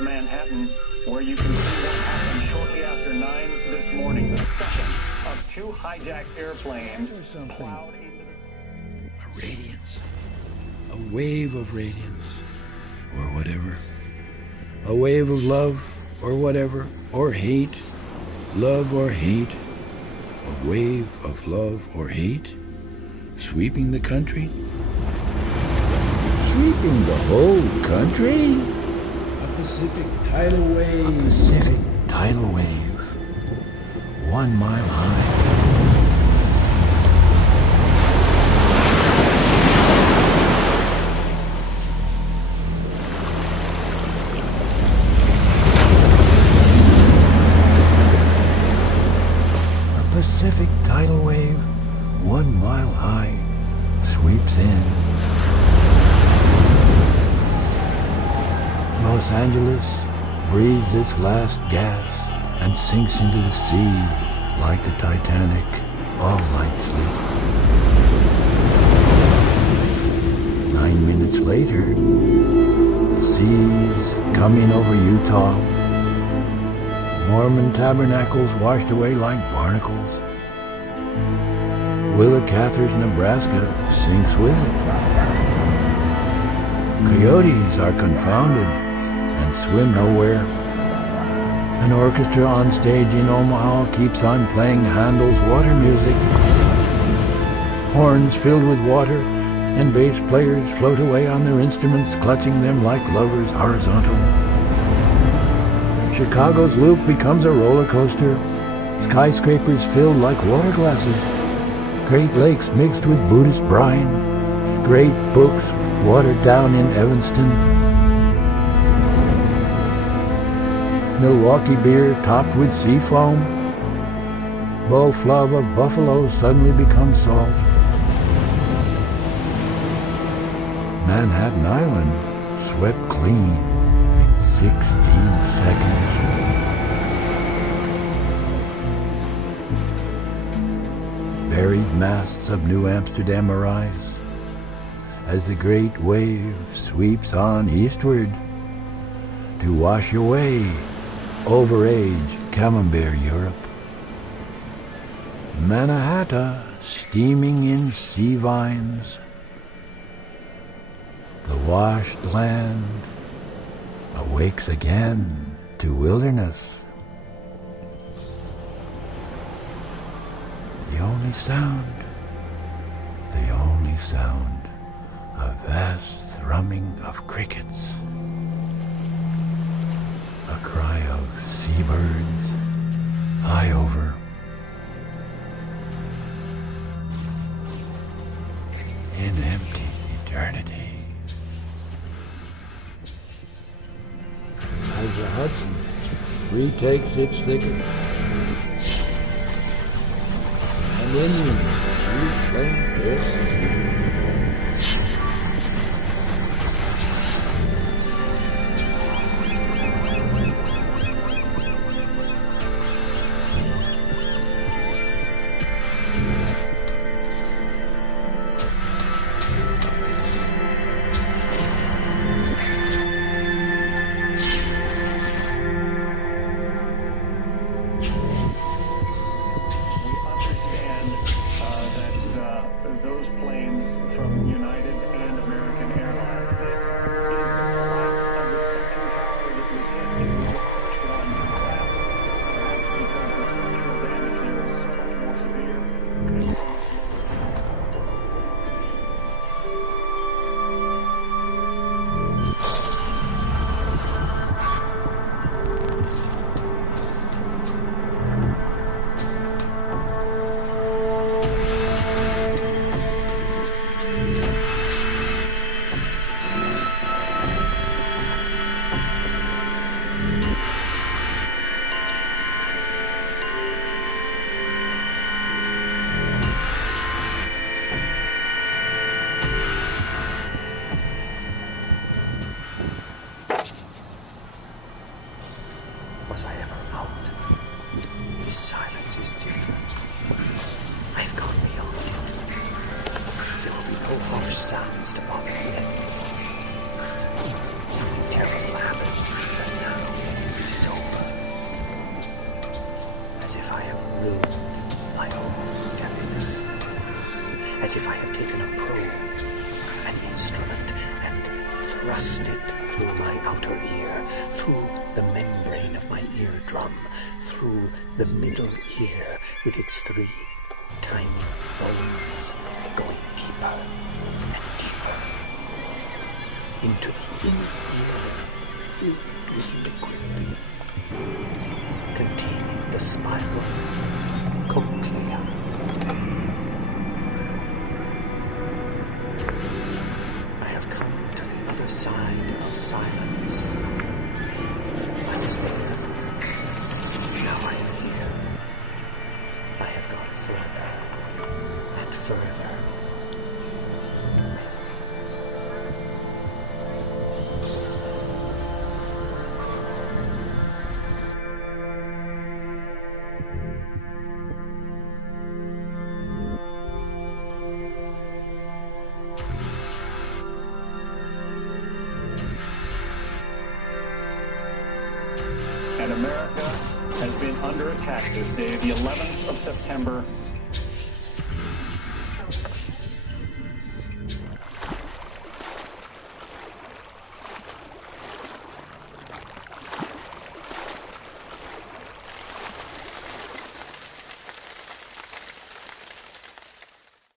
of Manhattan, where you can see what happened shortly after 9 this morning. The second of two hijacked airplanes plowed into the... A radiance. A wave of radiance. Or whatever. A wave of love, or whatever. Or hate. Love or hate. A wave of love or hate. Sweeping the country. Sweeping the whole country? A Pacific tidal wave. A Pacific tidal wave. 1 mile high. Pacific tidal wave, 1 mile high, sweeps in. Los Angeles breathes its last gas and sinks into the sea like the Titanic, all light sleep. 9 minutes later, the seas coming over Utah. Mormon tabernacles washed away like barnacles. Willa Cather's Nebraska sinks with it. Coyotes are confounded and swim nowhere. An orchestra on stage in Omaha keeps on playing Handel's water music. Horns filled with water and bass players float away on their instruments, clutching them like lovers horizontal. Chicago's loop becomes a roller coaster. Skyscrapers filled like water glasses. Great lakes mixed with Buddhist brine. Great books watered down in Evanston. Milwaukee beer topped with sea foam. Beau Fluv of Buffalo suddenly becomes salt. Manhattan Island swept clean. 16 seconds. Buried masts of New Amsterdam arise as the great wave sweeps on eastward to wash away overage Camembert Europe. Mannahatta steaming in sea vines. The washed land awakes again to wilderness. The only sound, a vast thrumming of crickets, a cry of seabirds high over. In empty eternity. As the Hudson retakes its thicket, and Indians reclaim their city. Was I ever out? This silence is different. I have gone beyond it. There will be no harsh sounds to bother me anymore. Something terrible happened, but now will my own deafness, as if I have taken a probe, an instrument, and thrust it through my outer ear, through the membrane of my eardrum, through the middle ear with its 3 tiny bones, going deeper and deeper into the inner ear, filled with liquid, containing the spiral cochlea. I have come to the other side of silence. I was there. Now I am here. I have gone further and further. And America has been under attack this day, the 11th of September,